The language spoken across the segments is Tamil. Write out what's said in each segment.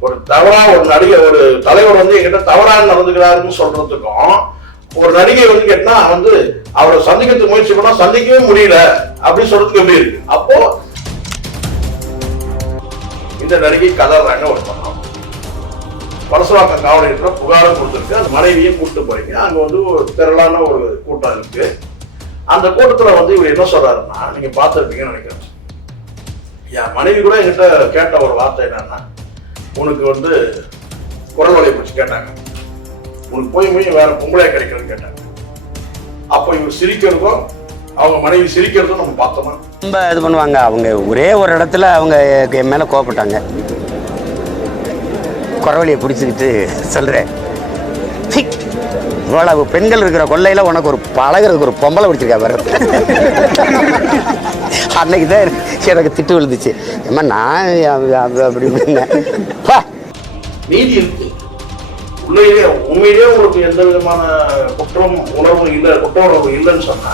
ஒரு தவறா ஒரு நடிகை ஒரு தலைவர் வந்து என்கிட்ட தவறான்னு நடந்துக்கிறாருன்னு சொல்றதுக்கும் ஒரு நடிகை வந்து கேட்டா வந்து அவரை சந்திக்கிறதுக்கு முயற்சி பண்ணா சந்திக்கவே முடியல அப்படின்னு சொல்றதுக்கு எப்படி இருக்கு? அப்போ இந்த நடிகை கதறாங்க ஒரு பக்கம். பரசுராக்கம் காவல் இருக்கிற புகாரும் கொடுத்துருக்கு. அந்த மனைவியை கூப்பிட்டு போறீங்க. அங்க வந்து ஒரு திரளான ஒரு கூட்டம் இருக்கு. அந்த கூட்டத்துல வந்து இவர் என்ன சொல்றாருன்னா நீங்க பார்த்துருப்பீங்கன்னு நினைக்கிறேன். என் மனைவி கூட என்கிட்ட கேட்ட ஒரு வார்த்தை என்னன்னா உனக்கு வந்து குரல் வலையை பிடிச்சி கேட்டாங்க. உனக்கு போய் போய் வேற பொம்பளையா கிடைக்கிறதுன்னு கேட்டாங்க. அப்போ இவர் சிரிக்கிறதும் அவங்க மனைவி சிரிக்கிறதும் நம்ம பார்த்தோமா? ரொம்ப இது பண்ணுவாங்க. அவங்க ஒரே ஒரு இடத்துல அவங்க என் மேலே கோவப்பட்டாங்க. குறவழியை பிடிச்சிக்கிட்டு சொல்கிறேன் இவ்வளவு பெண்கள் இருக்கிற கொள்ளையில் உனக்கு ஒரு பழகிறதுக்கு ஒரு பொம்பளை பிடிச்சிருக்கா பாரு. அன்னைக்கு தான் எனக்கு திட்டு விழுந்துச்சு. ஏம்மா நான் அப்படி இப்படின்னேன். நீதி இருக்கு. உண்மையிலேயே உங்களுக்கு எந்த விதமான குற்றம் உணர்வு இல்லை குற்ற உணர்வு இல்லைன்னு சொன்னா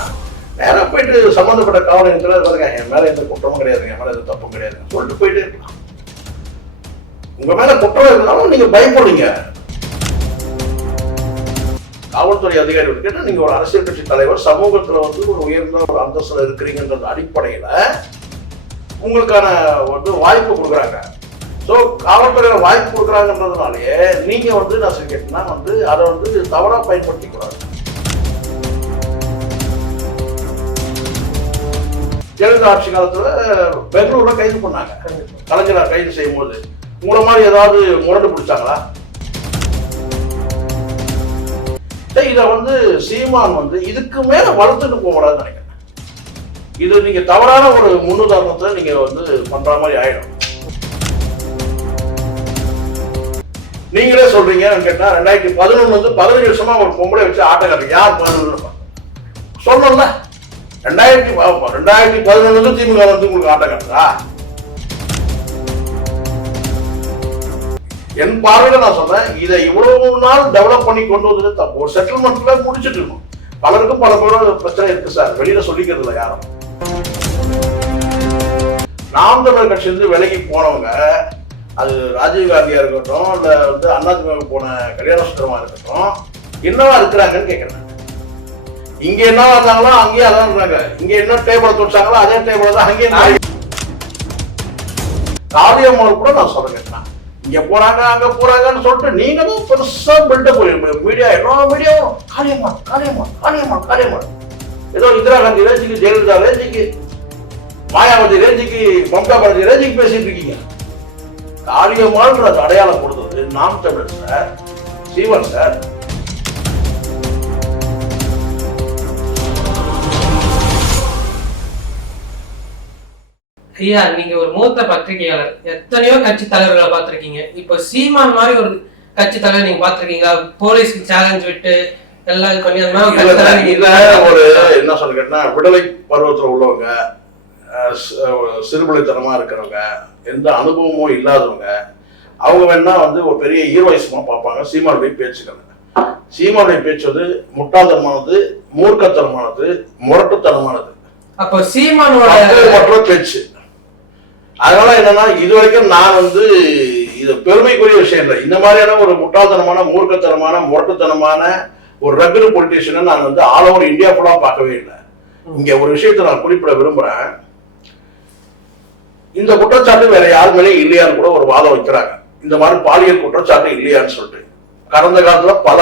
நேரா போயிட்டு சம்மந்தப்பட்ட காவல் நிலையத்துல பாருங்க என் மேல எந்த குற்றமும் கிடையாது என் மேல எந்த தப்பும் கிடையாது. சொல்லிட்டு போயிட்டு உங்க மேல குற்றம் இருந்தாலும் நீங்க பயப்படுங்க. காவல்துறை அதிகாரிகள் கேட்டா நீங்க ஒரு அரசியல் கட்சி தலைவர் சமூகத்துல வந்து ஒரு உயர்ந்த ஒரு அந்தஸ்துல இருக்கிறீங்கன்ற அடிப்படையில உங்களுக்கான வந்து வாய்ப்பு கொடுக்குறாங்க. ஸோ காவல்துறையில வாய்ப்பு கொடுக்குறாங்கன்றதுனாலயே நீங்க வந்து நான் சொல்லி கேட்டேன்னா வந்து அதை வந்து தவறா பயன்படுத்திக் கூடாது ஜெயலலிதா ஆட்சி காலத்துல பெங்களூர்ல கைது பண்ணாங்க. கலைஞரை கைது செய்யும் போது உங்களை மாதிரி ஏதாவது முரண்டு பிடிச்சாங்களா? இதை வந்து சீமான் வந்து இதுக்கு மேல வளர்த்துட்டு போகக்கூடாதுன்னு நினைக்கிறேன். இது நீங்க தவறான ஒரு முன்னுதாரணத்தை நீங்க வந்து பண்ற மாதிரி ஆயிடும். நீங்களே சொல்றீங்கன்னு கேட்டா ரெண்டாயிரத்தி பதினொன்று வந்து பதினஞ்சு வருஷமா ஒரு பொம்பளை வச்சு ஆட்டக்காரர் யார் பதினொன்று சொல்லல ரெண்டாயிரத்தி ரெண்டாயிரத்தி பதினொன்று திமுக வந்து உங்களுக்கு ஆட்டக்காரரா? என் பார்வையில நான் சொன்னேன் இதை இவ்வளவு நாள் டெவலப் பண்ணி கொண்டு வந்தது தப்பு. ஒரு செட்டில்மெண்ட்ல முடிச்சுட்டு இருக்கணும் பலருக்கும் பல பேரும் பிரச்சனை இருக்கு சார். வெளியில சொல்லிக்கிறது இல்லை யாரும். நாம் தமிழர் கட்சியிலிருந்து விலகி போனவங்க அது ராஜீவ் காந்தியா இருக்கட்டும் இல்ல வந்து அண்ணாதிமுக போன கல்யாண சுந்தரமா இருக்கட்டும் என்னவா இருக்கிறாங்கன்னு கேட்கிறேன் இங்க என்ன வந்தாங்களோ அங்கேயே அதான் இருந்தாங்க இங்க என்ன டேபிள் தொட்டாங்களோ அதே டேபிள் தான் அங்கேயே காவியம்மன் கூட நான் சொல்ல கேட்டேன் இங்க போறாங்க அங்க போறாங்கன்னு சொல்லிட்டு நீங்க தான் பெருசா பில்டப் மீடியா எல்லா மீடியாவும் காளியம்மா காரியமா காளியம்மா காரியமா ஏதோ இந்திரா காந்தி ரேஞ்சுக்கு ஜெயலலிதா ரேஞ்சுக்கு மாயாவதி ரேஞ்சுக்கு மம்தா பானர்ஜி ரேஞ்சுக்கு பேசிட்டு இருக்கீங்க. காரியமான்ற அடையாளம் கொடுத்தது. நாம் தமிழர் சார் சீவன் சார் ஐயா நீங்க ஒரு மூத்த பத்திரிகையாளர். எத்தனையோ கட்சி தலைவர்களை பார்த்திருக்கீங்க. இப்போ சீமான் மாதிரி ஒரு கட்சி தலைவர் நீங்க பார்த்திருக்கீங்க போலீஸ்க்கு சேலஞ்ச் விட்டு எல்லாம் இது பண்ணி அந்த மாதிரி ஒரு என்ன சொல்ல கேட்டா விடுதலை பருவத்துல உள்ளவங்க சிறுபிள்ளைத்தனமா இருக்கிறவங்க எந்த அனுபவமும் இல்லாதவங்க அவங்க வேணா வந்து ஒரு பெரிய ஹீரோயிசமா பார்ப்பாங்க. சீமானுடைய பேச்சுக்கள். சீமானுடைய பேச்சு வந்து முட்டாள்தனமானது மூர்க்கத்தனமானது முரட்டுத்தனமானது. அப்போ சீமானோட பேச்சு. அதனால என்னன்னா இது வரைக்கும் நான் வந்து இது பெருமைக்குரிய விஷயம் இல்லை. இந்த மாதிரியான ஒரு முட்டாள்தனமான மூர்க்கத்தனமான முரட்டுத்தனமான ஒரு ரெகுலர் பொலிட்டீஷியனை நான் வந்து ஆல் ஓவர் இந்தியா ஃபுல்லாக பார்க்கவே இல்லை. இங்க ஒரு விஷயத்தை நான் குறிப்பிட விரும்புறேன். இந்த குற்றச்சாட்டு வேற யார் மேலேயும் இல்லையான்னு கூட ஒரு வாதம் வைக்கிறாங்க. இந்த மாதிரி பாலியல் குற்றச்சாட்டு இல்லையான்னு சொல்லிட்டு. கடந்த காலத்துல பல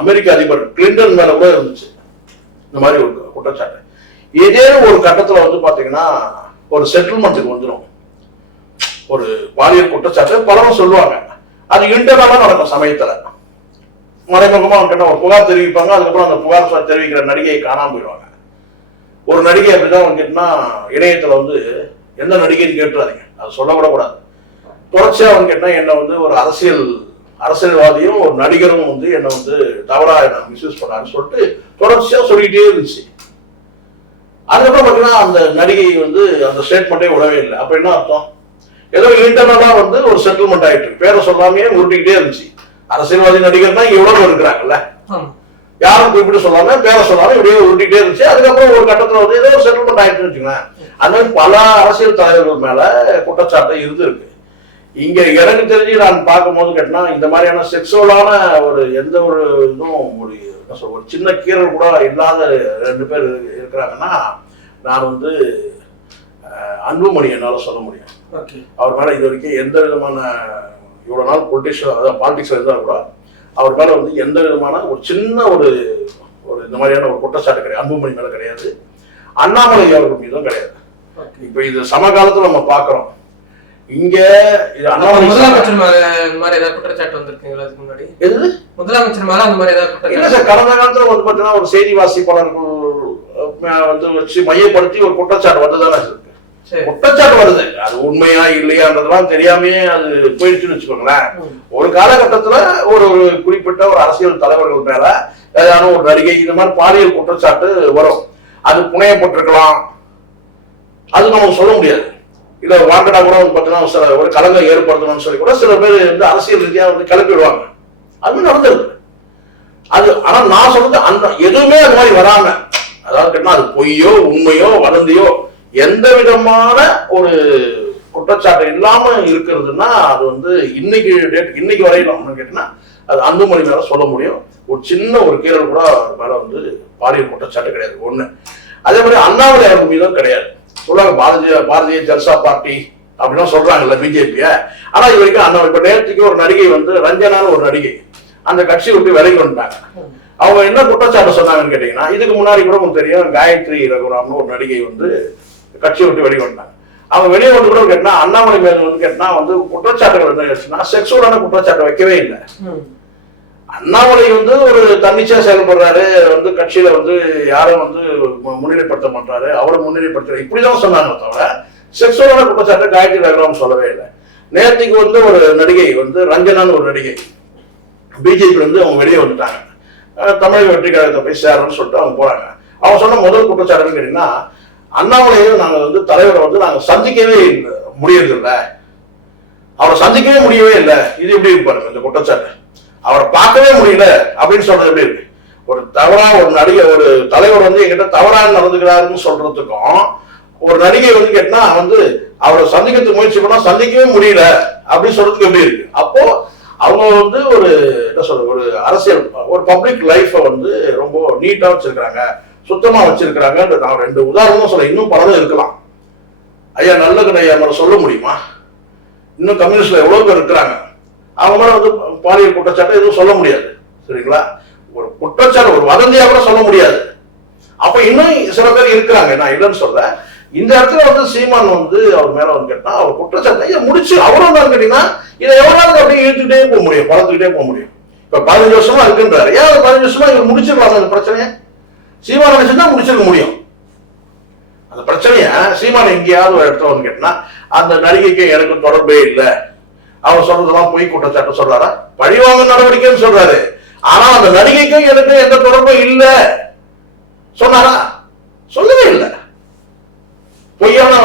அமெரிக்க அதிபர் கிளின்டன் மேல கூட இருந்துச்சு. இந்த மாதிரி ஒரு குற்றச்சாட்டு. ஏதேனும் ஒரு கட்டத்துல வந்து பாத்தீங்கன்னா ஒரு செட்டில்மெண்ட்டுக்கு வந்துடும் ஒரு பாலியல் குற்றச்சாட்டு பலரும் சொல்லுவாங்க. அது இன்டர்னலாக நடக்கும் சமயத்தில். மறைமுகமாக அவன்கிட்ட ஒரு புகார் தெரிவிப்பாங்க அதுக்கப்புறம் அந்த புகார் தெரிவிக்கிற நடிகையை காணாம போயிடுவாங்க. ஒரு நடிகை அப்படிதான் வந்துட்டுனா இணையத்தில் வந்து எந்த நடிகைன்னு கேட்டுறாதீங்க. அது சொல்லப்படக்கூடாது தொடர்ச்சியாக கூடாது கேட்டால் என்னை வந்து ஒரு அரசியல் அரசியல்வாதியும் ஒரு நடிகரும் வந்து என்னை வந்து தவறாக என்ன மிஸ்யூஸ் பண்ணாருன்னு சொல்லிட்டு தொடர்ச்சியாக சொல்லிக்கிட்டே இருந்துச்சு. அதுக்கப்புறம் பார்த்தீங்கன்னா அந்த நடிகை வந்து அந்த ஸ்டேட்மெண்ட்டே விடவே இல்லை. அப்ப என்ன அர்த்தம்? ஏதோ இன்டர்னலா வந்து ஒரு செட்டில்மெண்ட் ஆயிட்டு இருக்கு. பேரை சொல்லாமையே உருட்டிக்கிட்டே இருந்துச்சு. அரசியல்வாதி நடிகர் தான் எவ்வளவு இருக்கிறாங்கல்ல. யாரும் குறிப்பிட்டு சொல்லாம பேரை சொல்லாம இப்படியே உருட்டிட்டே இருந்துச்சு. அதுக்கப்புறம் ஒரு கட்டத்துல வந்து ஏதோ செட்டில்மெண்ட் ஆயிட்டுன்னு வச்சுங்களேன் அது மாதிரி பல அரசியல் தலைவர்கள் மேல குற்றச்சாட்டு இருந்திருக்கு. இங்க எனக்கு தெரிஞ்சு நான் பார்க்கும்போது கேட்டா இந்த மாதிரியான செக்ஸுவலான ஒரு எந்த ஒரு இதுவும் ஒரு சொல்றது, ஒரு சின்ன கீரல் கூட இல்லாத ரெண்டு பேர் இருக்கிறாங்கன்னா நான் வந்து அன்புமணி என்னால் சொல்ல முடியும். அவர் மேல இது வரைக்கும் எந்த விதமான இவ்வளவு நாள் பொலிட்டிஷியன் அதாவது பாலிடிக்ஸ்ல இருந்தா கூட அவர் மேல வந்து எந்த விதமான ஒரு சின்ன ஒரு ஒரு இந்த மாதிரியான ஒரு குற்றச்சாட்டு கிடையாது. அன்புமணி மேல கிடையாது. அண்ணாமலை அவர்கள் மீதும் கிடையாது. இப்ப இது சமகாலத்துல நம்ம பாக்குறோம் இங்க முதலமைச்சர் மாதிரி ஏதாவது குற்றச்சாட்டு வந்திருக்குங்களா இதுக்கு முன்னாடி? எது? முதலமைச்சர் மேல அந்த மாதிரி ஏதாவது இல்ல சார் கடந்த காலத்துல வந்து பாத்தீங்கன்னா ஒரு செய்தி வாசிப்பாளர்கள் வந்து வச்சு மையப்படுத்தி ஒரு குற்றச்சாட்டு வந்துதானே குற்றச்சாட்டு வருது. அது உண்மையா இல்லையான்றதெல்லாம் தெரியாமயே அது போயிடுச்சுன்னு வச்சுக்கோங்களேன். ஒரு காலகட்டத்துல ஒரு ஒரு குறிப்பிட்ட ஒரு அரசியல் தலைவர்கள் மேல ஏதாவது ஒரு நடிகை இந்த மாதிரி பாலியல் குற்றச்சாட்டு வரும். அது புனையப்பட்டிருக்கலாம். அது நமக்கு சொல்ல முடியாது. இல்ல வாண்டடா கூட வந்து பார்த்தீங்கன்னா சில ஒரு கலங்கம் ஏற்படுத்தணும்னு சொல்லி கூட சில பேர் வந்து அரசியல் ரீதியா வந்து கிளப்பி விடுவாங்க அது நடந்திருக்கு. அது ஆனா நான் சொல்றது அந்த எதுவுமே அது மாதிரி வராம அதாவது கேட்டா அது பொய்யோ உண்மையோ வதந்தியோ எந்த விதமான ஒரு குற்றச்சாட்டு இல்லாம இருக்கிறதுன்னா அது வந்து இன்னைக்கு டேட் இன்னைக்கு வரையிலும் கேட்டீங்கன்னா அது அன்புமணி மேல சொல்ல முடியும். ஒரு சின்ன ஒரு கீரல் கூட மேல வந்து பாலியல் குற்றச்சாட்டு கிடையாது. ஒண்ணு. அதே மாதிரி அண்ணாமலை அவர்கள் மீதும் கிடையாது. சொல்றாங்க பாரதிய பாரதிய ஜனதா பார்ட்டி அப்படின்னா சொல்றாங்கல்ல பிஜேபிய. ஆனா இது வரைக்கும் அந்த இப்ப நேற்றுக்கு ஒரு நடிகை வந்து ரஞ்சனான்னு ஒரு நடிகை. அந்த கட்சி விட்டு விலகி வந்துட்டாங்க அவங்க என்ன குற்றச்சாட்டு சொன்னாங்கன்னு கேட்டீங்கன்னா இதுக்கு முன்னாடி கூட உங்களுக்கு தெரியும் காயத்ரி ரகுராம்னு ஒரு நடிகை வந்து கட்சியை விட்டு வெளியே வந்தாங்க அவங்க வெளியே வந்து கூட கேட்டா அண்ணாமலை மேல வந்து கேட்டா வந்து குற்றச்சாட்டுகள் என்ன செக்ஸுவலான குற்றச்சாட்டு வைக்கவே இல்லை. அண்ணாமலை வந்து ஒரு தன்னிச்சையா செயல்படுறாரு. வந்து கட்சியில வந்து யாரும் வந்து மு- முன்னிலைப்படுத்த மாட்டாரு. அவரை முன்னிலைப்படுத்துறாரு இப்படிதான் சொன்னாங்க தவிர செக்ஸுவலான குற்றச்சாட்டு காயத்ரி ரகுராம் சொல்லவே இல்லை. நேற்றுக்கு வந்து ஒரு நடிகை வந்து ரஞ்சனான்னு ஒரு நடிகை பிஜேபி வந்து அவங்க வெளியே வந்துட்டாங்க. தமிழக வெற்றி கழகத்தை போய் சேரணும்னு சொல்லிட்டு அவங்க போறாங்க. அவங்க சொன்ன முதல் குற்றச்சாட்டுன்னு கேட்டீங்கன்னா அண்ணாமலையும் நாங்கள் வந்து தலைவரை வந்து நாங்கள் சந்திக்கவே இல்லை அவரை சந்திக்கவே முடியவே இல்லை. இது எப்படி இருப்பாருங்க இந்த குற்றச்சாட்டு? அவரை பார்க்கவே முடியல அப்படின்னு சொல்றது எப்படி இருக்கு? ஒரு தவறா ஒரு நடிகை ஒரு தலைவர் வந்து என்கிட்ட தவறாக நடந்துக்கிறாருன்னு சொல்றதுக்கும் ஒரு நடிகை வந்து கேட்டா வந்து அவரை சந்திக்கிறதுக்கு முயற்சி பண்ணா சந்திக்கவே முடியல அப்படின்னு சொல்றதுக்கு எப்படி இருக்கு? அப்போ அவங்க வந்து ஒரு என்ன சொல்றது ஒரு அரசியல் ஒரு பப்ளிக் லைஃப்பை வந்து ரொம்ப நீட்டா வச்சிருக்காங்க சுத்தமா வச்சிருக்கிறாங்க நான் ரெண்டு உதாரணமும் சொல்ல இன்னும் பலரும் இருக்கலாம். ஐயா நல்ல ஐயா சொல்ல முடியுமா? இன்னும் கம்யூனிஸ்ட்ல எவ்வளவு பேர் இருக்கிறாங்க? அவங்க மேல வந்து பாலியல் குற்றச்சாட்டு எதுவும் சொல்ல முடியாது. சரிங்களா? ஒரு குற்றச்சாட்டு ஒரு வதந்தியா கூட சொல்ல முடியாது. அப்ப இன்னும் சில பேர் இருக்கிறாங்க. நான் இல்லைன்னு சொல்ல. இந்த இடத்துல வந்து சீமான் வந்து அவர் மேல வந்து கேட்டா அவர் குற்றச்சாட்டு இதை முடிச்சு அவரும் தான் கேட்டீங்கன்னா இதை எவ்வளவு அப்படியே இழுத்துட்டே போக முடியும் வளர்த்துக்கிட்டே போக முடியும். இப்ப பதினஞ்சு வருஷமா இருக்குன்றாரு. ஏன் பதினஞ்சு வருஷமா இவர் முடிச்சிருவாங்க அந்த பிரச்சனையை? சீமான் நினைச்சுன்னா முடிச்சிருக்க முடியும். அந்த பிரச்சனைய சீமான் எங்கேயாவது ஒரு இடத்துல வந்து கேட்டா அந்த நடிகைக்கு எனக்கு தொடர்பே இல்லை. அவர் சொல்றதெல்லாம் பொய் குற்றச்சாட்டு சொல்றாரா? பழிவாங்க நடவடிக்கைன்னு சொல்றாரு. ஆனா அந்த நடிகைக்கும் எனக்கு எந்த தொடர்பும் இல்ல. சொன்னாரா? சொல்லவே இல்லை. பொய்யான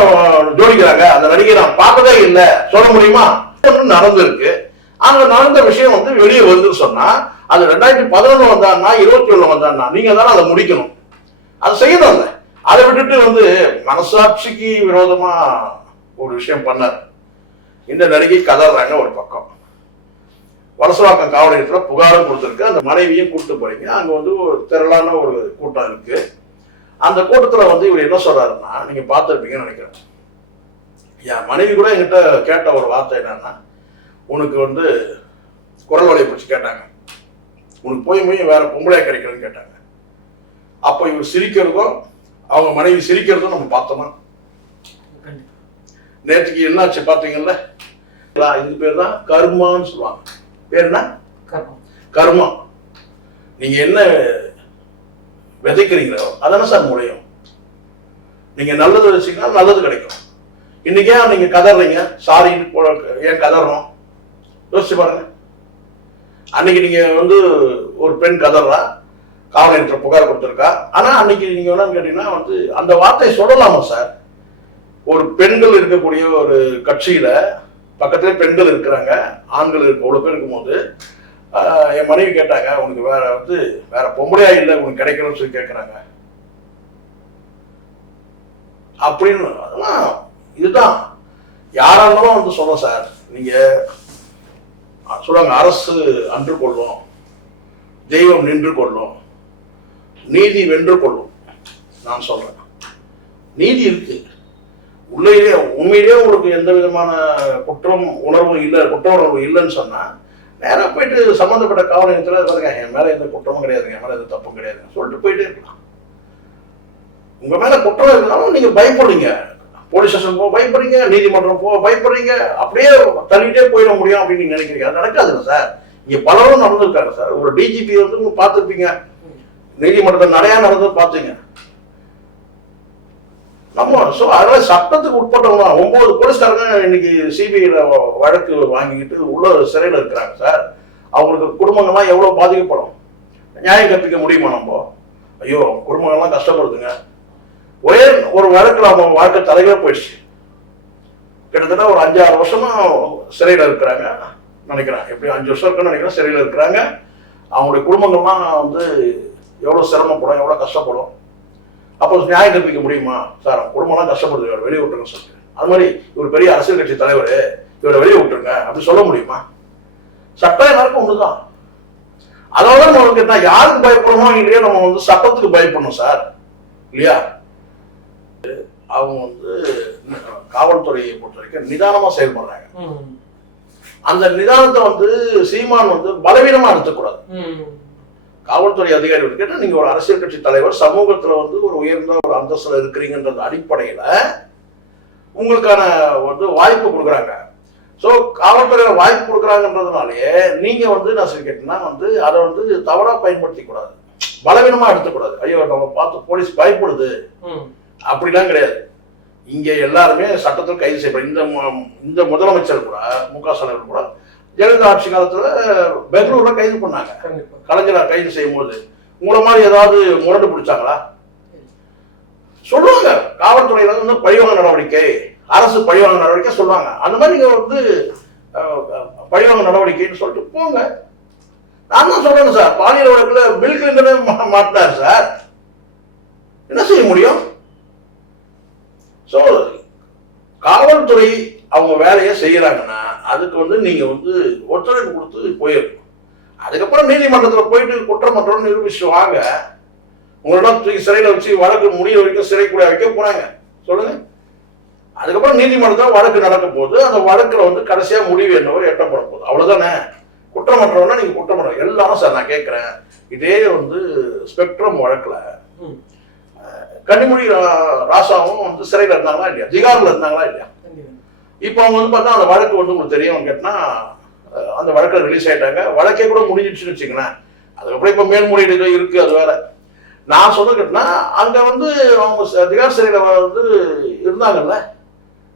ஜோடிக்கிறாங்க. அந்த நடிகை நான் பார்த்ததே இல்லை. சொல்ல முடியுமா? நடந்திருக்கு. அங்க நடந்த விஷயம் வந்து வெளியே வருதுன்னு சொன்னா அது ரெண்டாயிரத்தி பதினொன்னு வந்தான்னா இருபத்தி ஒண்ணு வந்தான்னா நீங்க தானே அதை முடிக்கணும். அது செய்யணும் அதை விட்டுட்டு வந்து மனசாட்சிக்கு விரோதமா ஒரு விஷயம் பண்ணார். இந்த நடிகை கதறாங்க ஒரு பக்கம். வலசவாக்கம் காவல் நிலையத்தில் புகாரும் கொடுத்துருக்கு. அந்த மனைவியும் கூப்பிட்டு போறீங்க. அங்கே வந்து ஒரு திரளான ஒரு கூட்டம் இருக்கு. அந்த கூட்டத்தில் வந்து இவர் என்ன சொல்றாருன்னா நீங்க பார்த்துருப்பீங்கன்னு நினைக்கிறேன். என் மனைவி கூட என்கிட்ட கேட்ட ஒரு வார்த்தை என்னன்னா உனக்கு வந்து குரல் வலையை பிடிச்சி கேட்டாங்க. உனக்கு போய் போய் வேற பொம்பளையா கிடைக்கலன்னு கேட்டாங்க. அப்போ இவர் சிரிக்கிறதும் அவங்க மனைவி சிரிக்கிறதும் நம்ம பார்த்தோமா? நேற்றுக்கு என்னாச்சு பாத்தீங்கல்ல இதுக்கு பேர் தான் கர்மான்னு சொல்லுவாங்க. பேர் என்ன? கர்மம். கர்மா. நீங்க என்ன விதைக்கிறீங்களோ அதானே சார் முளையும். நீங்க நல்லது வச்சீங்கன்னா நல்லது கிடைக்கும். இன்னைக்கு ஏன் நீங்க கதறீங்க? சாரி ஏன் கதறணும் யோசிச்சு பாருங்க. அன்னைக்கு நீங்க வந்து ஒரு பெண் கதறா காவல் புகார் கொடுத்துருக்கா. ஆனா அன்னைக்கு நீங்க என்னன்னு கேட்டீங்கன்னா வந்து அந்த வார்த்தையை சொல்லலாமா சார்? ஒரு பெண்கள் இருக்கக்கூடிய ஒரு கட்சியில பக்கத்துல பெண்கள் இருக்கிறாங்க ஆண்கள் இருக்கு அவ்வளவு பேர் இருக்கும்போது என் மனைவி கேட்டாங்க உனக்கு வேற வந்து வேற பொம்பளையா இல்லை உனக்கு கிடைக்கணும்னு சொல்லி கேட்குறாங்க அப்படின்னு அதெல்லாம் இதுதான். யாரா இருந்தாலும் வந்து சொல்ல சார். நீங்க சொல்லுவாங்க அரசு அன்று கொள்ளும் தெய்வம் நின்று கொள்ளும் நீதி வென்று கொள்ளும். நான் சொல்றேன். நீதி இருக்கு. உள்ளேயே உண்மையிலேயே உங்களுக்கு எந்த விதமான குற்றம் உணர்வு இல்லை குற்ற உணர்வு இல்லைன்னு சொன்னால் நேராக போயிட்டு சம்மந்தப்பட்ட காவல் நிலையத்தில் பாருங்க என் மேலே எந்த குற்றமும் கிடையாதுங்க என் மேலே எந்த தப்பும் கிடையாதுன்னு சொல்லிட்டு போயிட்டே இருக்கலாம். உங்கள் மேலே குற்றம் இருந்தாலும் நீங்கள் பயப்படுறீங்க போலீஸ் ஸ்டேஷன் போக பயப்படுறீங்க நீதிமன்றம் போக பயப்படுறீங்க அப்படியே தள்ளிகிட்டே போயிட முடியும் அப்படின்னு நீங்கள் நினைக்கிறீங்க. அது நடக்காதுங்க சார். இங்கே பலரும் நடந்திருக்காங்க சார். ஒரு டிஜிபி வந்து பார்த்துருப்பீங்க. நீதிமன்றத்தில் நிறையா நடந்தது பார்த்தீங்க. ஆமாம் ஸோ அதனால சட்டத்துக்கு உட்பட்டவங்க தான். ஒன்பது போலீஸ்காரங்க இன்னைக்கு சிபிஐல வழக்கு வாங்கிக்கிட்டு உள்ள சிறையில் இருக்கிறாங்க சார் அவங்களுக்கு குடும்பங்கள்லாம் எவ்வளோ பாதிக்கப்படும்? நியாயம் கற்பிக்க முடியுமா நம்ம? ஐயோ குடும்பங்கள்லாம் கஷ்டப்படுதுங்க. ஒரே ஒரு வழக்கில் அவங்க வாழ்க்கை தலைவே போயிடுச்சு. கிட்டத்தட்ட ஒரு அஞ்சாறு வருஷமா சிறையில் இருக்கிறாங்க நினைக்கிறேன். எப்படி அஞ்சு வருஷம் இருக்குன்னு நினைக்கிறேன் சிறையில் இருக்கிறாங்க. அவங்களுடைய குடும்பங்கள்லாம் வந்து எவ்வளோ சிரமப்படும் எவ்வளோ கஷ்டப்படும். அப்போ நியாயம் கற்பிக்க முடியுமா? சார் குடும்பம்லாம் கஷ்டப்படுது. இவரை வெளியே விட்டுருங்க சொல்லிட்டு. அது மாதிரி இவர் பெரிய அரசியல் கட்சி தலைவர். இவரை வெளியே விட்டுருங்க. அப்படி சொல்ல முடியுமா? சட்டம் எல்லாருக்கும் ஒண்ணுதான். அதோட நம்மளுக்கு என்ன யாருக்கு பயப்படணும் இல்லையா நம்ம வந்து சட்டத்துக்கு பயப்படணும் சார். இல்லையா? அவங்க வந்து காவல்துறையை பொறுத்த வரைக்கும் நிதானமா செயல்படுறாங்க. அந்த நிதானத்தை வந்து சீமான் வந்து பலவீனமா எடுத்துக்கூடாது. காவல்துறை அதிகாரிகள் கேட்டா நீங்க ஒரு அரசியல் கட்சி தலைவர் சமூகத்துல வந்து ஒரு உயர்ந்த ஒரு அந்தஸ்துல இருக்கிறீங்கன்றது அடிப்படையில உங்களுக்கான வந்து வாய்ப்பு கொடுக்குறாங்க. ஸோ காவல்துறையில வாய்ப்பு கொடுக்குறாங்கன்றதுனாலயே நீங்க வந்து நான் சொல்லி கேட்டீங்கன்னா வந்து அதை வந்து தவறா பயன்படுத்தி கூடாது பலவீனமா எடுத்துக்கூடாது. ஐயோ நம்ம பார்த்து போலீஸ் பயப்படுது. அப்படிலாம் கிடையாது. இங்க எல்லாருமே சட்டத்தில் கைது செய்யப்படும் இந்த இந்த முதலமைச்சர் கூட மு க ஸ்டாலின் கூட ஜெயலலிதா ஆட்சி காலத்துல பெங்களூர்ல கைது பண்ணாங்க. கலைஞரை கைது செய்யும் போது உங்களை மாதிரி ஏதாவது முரண்டு பிடிச்சாங்களா? சொல்லுவாங்க. காவல்துறையில வந்து பழிவாங்க நடவடிக்கை அரசு பழிவாங்க நடவடிக்கை சொல்லுவாங்க. அந்த மாதிரி நீங்க வந்து பழிவாங்க நடவடிக்கைன்னு சொல்லிட்டு போங்க. நான் தான் சொல்றேன் சார். பாலியல் வழக்குல பில் கிளிண்டனே மா- மாட்டினார் சார். என்ன செய்ய முடியும்? ஸோ காவல்துறை அவங்க வேலையை செய்யறாங்கன்னா அதுக்கு வந்து நீங்க வந்து ஒத்துழைப்பு கொடுத்து போயிடணும் அதுக்கப்புறம் நீதிமன்றத்தில் போயிட்டு குற்றமற்றம் நிரூபிச்சு வாங்க உங்களோட தூக்கி சிறையில் வச்சு வழக்கு முடிய வரைக்கும் சிறைக்குள்ள வைக்க போனாங்க சொல்லுங்க. அதுக்கப்புறம் நீதிமன்றத்தில் வழக்கு நடக்க போகுது. அந்த வழக்குல வந்து கடைசியா முடிவு என்னவோ எட்டப்பட போகுது. அவ்வளவுதானே? குற்றமற்றவனா நீங்க குற்றமற்ற எல்லாரும் சார் நான் கேட்கிறேன் இதே வந்து ஸ்பெக்ட்ரம் வழக்குல ரா- ராசாவும் வந்து சிறையில் இருந்தாங்களா இல்லையா? திகார்ல இருந்தாங்களா இல்லையா? இப்போ அவங்க வந்து பார்த்தா அந்த வழக்கு வந்து உங்களுக்கு தெரியும். கேட்டா அஹ், அந்த வழக்கில் ரிலீஸ் ஆயிட்டாங்க. வழக்கே கூட முடிஞ்சிடுச்சுன்னு வச்சுங்களேன் அதுக்கப்புறம் இப்போ மேல்முறையீடு இருக்கு அது வேற. நான் சொல்ல கேட்டா அங்க வந்து அவங்க சிறையில வந்து இருந்தாங்கல்ல.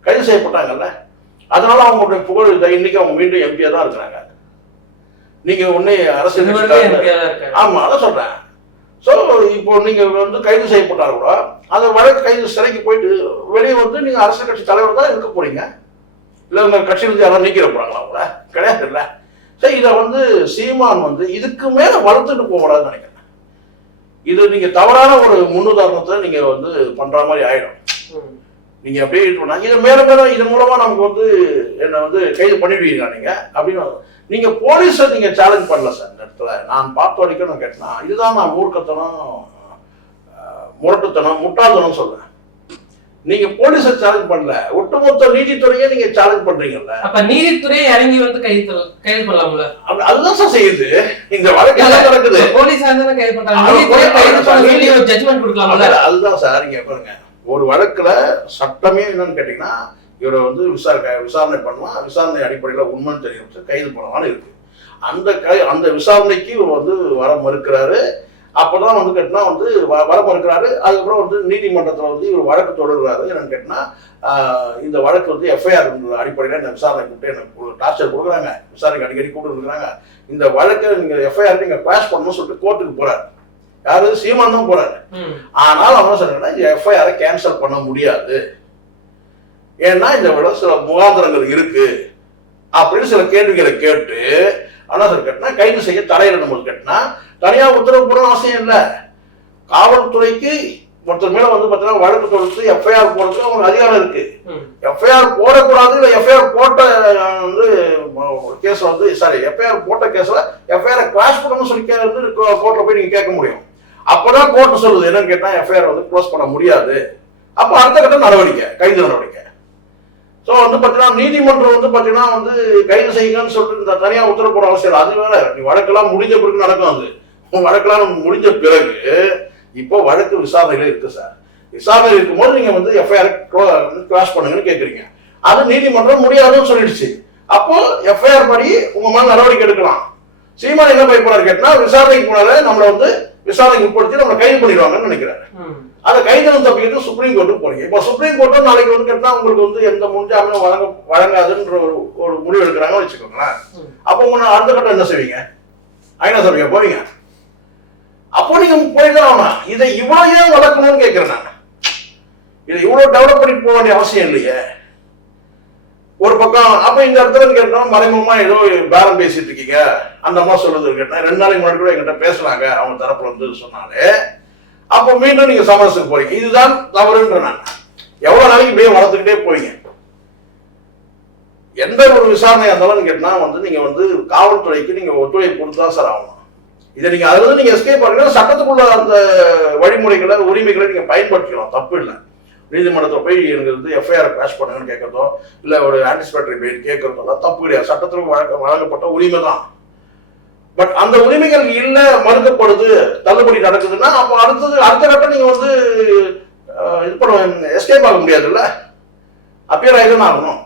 கைது செய்யப்பட்டாங்கல்ல. அதனால அவங்களுடைய புகழ் இதை இன்னைக்கு அவங்க மீண்டும் எம்பியா தான் இருக்கிறாங்க. நீங்க ஒன்னே இருக்காரு ஆமா அதான் சொல்றேன். ஸோ இப்போ நீங்க வந்து கைது செய்யப்பட்டால் கூட அந்த வழக்கு கைது சிறைக்கு போயிட்டு வெளியே வந்து நீங்க அரசியல் கட்சி தலைவர் தான் இருக்க போறீங்க. இல்ல உங்க கட்சியிலிருந்து யாராவது நீக்கிற போறாங்களா உங்களை? கிடையாது இல்ல. சரி இதை வந்து சீமான் வந்து இதுக்கு மேல வளர்த்துட்டு போகக்கூடாதுன்னு நினைக்கிறேன். இது நீங்க தவறான ஒரு முன்னுதாரணத்தை நீங்க வந்து பண்ற மாதிரி ஆயிடும். ம். நீங்க அப்படியே இது பண்ணாங்க இது மேல மேல இதன் மூலமா நமக்கு வந்து என்ன வந்து கைது பண்ணிடுவீங்க நீங்க? அப்படின்னு நீங்க போலீஸை நீங்க சேலஞ்ச் பண்ணல சார் இந்த இடத்துல. நான் பார்த்த வரைக்கும் நான் கேட்டேன். இதுதான் நான் மூர்க்கத்தனம் முரட்டுத்தனம் முட்டாள்தனம் சொல்றேன். நீங்க போலீஸை சேலஞ்ச் பண்ணல. ஒட்டுமொத்த நீதித்துறையை நீங்க சேலஞ்ச் பண்றீங்கல்ல. அப்ப நீதித்துறையே இறங்கி வந்து கைது கைது பண்ணலாம்ல? அது- அதுதான் சார் செய்யுது. இந்த வழக்கு எல்லாம் நடக்குது. போலீஸா கைது பண்றாங்க ஜட்மெண்ட் கொடுக்கலாம்ல? அதுதான் சார் இங்க பாருங்க. ஒரு வழக்குல சட்டமே என்னன்னு கேட்டீங்கன்னா இவரை வந்து விசாரணை விசாரணை பண்ணலாம் விசாரணை அடிப்படையில் உண்மைன்னு தெரியும். கைது பண்ணலாம்னு இருக்கு. அந்த கை அந்த விசாரணைக்கு இவர் வந்து வர மறுக்கிறாரு. அப்பதான் வந்து கேட்டினா வந்து வ- வர மறுக்கிறாரு அதுக்கப்புறம் வந்து நீதிமன்றத்தில் வந்து இவர் வழக்கு தொடர்கிறாரு என்னன்னு கேட்டினா இந்த வழக்கு வந்து எஃப்ஐஆர் அடிப்படையில் இந்த விசாரணை கூப்பிட்டு எனக்கு டார்ச்சர் கொடுக்குறாங்க. விசாரணைக்கு அடிக்கடி கூப்பிட்டுருக்காங்க இந்த வழக்கை நீங்க எஃப்ஐஆர் நீங்க கிளாஸ் பண்ணணும்னு சொல்லிட்டு கோர்ட்டுக்கு போறாரு. யாரு? சீமான் தான் போறாரு. ம். ஆனால் அவன் சொல்றாங்கன்னா இந்த எஃப்ஐஆரை கேன்சல் பண்ண முடியாது. ஏன்னா இந்த விட சில முகாந்திரங்கள் இருக்கு. அப்படின்னு சில கேள்விகளை கேட்டு ஆனா சார் கேட்டினா கைது செய்ய தடையிடணும் போது கேட்டினா தனியா உத்தரவு போட அவசியம் இல்லை. காவல்துறைக்கு ஒருத்தர் மேல வந்து பார்த்தீங்கன்னா வழக்கு தொடுத்து எஃப்ஐஆர் போடுறதுக்கு அவங்களுக்கு அதிகாரம் இருக்கு. எஃப்ஐஆர் போட போடக்கூடாது இல்லை எஃப்ஐஆர் போட்ட வந்து கேஸ் வந்து சாரி எஃப்ஐஆர் போட்ட கேஸ்ல எஃப்ஐஆர் கிராஷ் பண்ணணும்னு சொல்லி வந்து கோர்ட்ல போய் நீங்க கேட்க முடியும். அப்பதான் கோர்ட் சொல்லுது என்னன்னு கேட்டா எஃப்ஐஆர் வந்து க்ளோஸ் பண்ண முடியாது. அப்ப அடுத்த கட்ட நடவடிக்கை கைது நடவடிக்கை. ஸோ வந்து பார்த்தீங்கன்னா நீதிமன்றம் வந்து பார்த்தீங்கன்னா வந்து கைது செய்யுங்கன்னு சொல்லிட்டு இந்த தனியாக உத்தரவு போட அவசியம் இல்லை. அது வேற நீ வழக்கெல்லாம் முடிஞ்ச பிறகு நடக்கும் அது. வழக்கெல்லாம் முடிஞ்ச பிறகு இப்போ வழக்கு விசாரணையில இருக்கு சார் விசாரணை இருக்கும்போது நீங்க வந்து எஃப்ஐஆர் கிளாஸ் பண்ணுங்கன்னு கேட்குறீங்க அது நீதிமன்றம் முடியாதுன்னு சொல்லிடுச்சு. அப்போ எஃப்ஐஆர் படி உங்க மேல நடவடிக்கை எடுக்கலாம். சீமான் என்ன பயப்படாரு கேட்டா விசாரணைக்கு போனால நம்மளை வந்து விசாரணைக்கு உட்படுத்தி நம்மளை கைது பண்ணிடுவாங்கன்னு நினைக்கிறாரு. அதை கைதனம் தப்பிக்கிட்டு சுப்ரீம் கோர்ட்டுக்கு போறீங்க இப்போ சுப்ரீம் கோர்ட்டும் நாளைக்கு வந்து கேட்டா உங்களுக்கு வந்து எந்த முன்ஜாமீனும் வழங்க வழங்காதுன்ற ஒரு ஒரு முடிவு எடுக்கிறாங்கன்னு வச்சுக்கோங்களேன். அப்போ உங்க அடுத்த கட்டம் என்ன செய்வீங்க? ஐநா சபையா போவீங்க? அப்போ நீங்க போய்தான் ஆகணும் இதை இவ்வளவு ஏன் வளர்க்கணும்னு கேட்கிறேன் நான். இதை இவ்வளவு டெவலப் பண்ணிட்டு போக வேண்டிய அவசியம் இல்லையே. ஒரு பக்கம் அப்ப இந்த இடத்துல கேட்டா மறைமுகமா ஏதோ பேரம் பேசிட்டு இருக்கீங்க. அந்த அம்மா சொல்லுது கேட்டா ரெண்டு நாளைக்கு முன்னாடி கூட எங்கிட்ட பேசுனாங்க. அவங்க தரப்புல வந்து சொன்னாலே அப்போ மீண்டும் நீங்க சமரசுக்கு போறீங்க. இதுதான் தவறுன்ற நான். எவ்வளவு நாளைக்கு இப்படியே வளர்த்துக்கிட்டே போவீங்க எந்த ஒரு விசாரணையா இருந்தாலும் கேட்டா வந்து நீங்க வந்து காவல்துறைக்கு நீங்க ஒத்துழைப்பு கொடுத்து தான் சார் ஆகணும். இதை நீங்க அதுல இருந்து நீங்க எஸ்கேப் பண்ணீங்கன்னா சட்டத்துக்குள்ள அந்த வழிமுறைகளை உரிமைகளை நீங்க பயன்படுத்திக்கலாம். தப்பு இல்லை. நீதிமன்றத்தில் போய் எனக்கு வந்து எஃப்ஐஆர் கிராஷ் பண்ணுங்கன்னு கேட்கறதோ இல்லை ஒரு ஆன்டிசிபேட்டரி பெயில் கேட்கறதோ தப்பு கிடையாது. சட்டத்தில் வழங்க வழங்கப்பட்ட உரிமை தான் பட் அந்த உரிமைகள் இல்லை மறுக்கப்படுது தள்ளுபடி நடக்குதுன்னா அப்போ அடுத்தது அடுத்த கட்டம் நீங்க வந்து இது பண்ண எஸ்கேப் ஆக முடியாதுல்ல? அப்பியர் ஆகி தான் ஆகணும்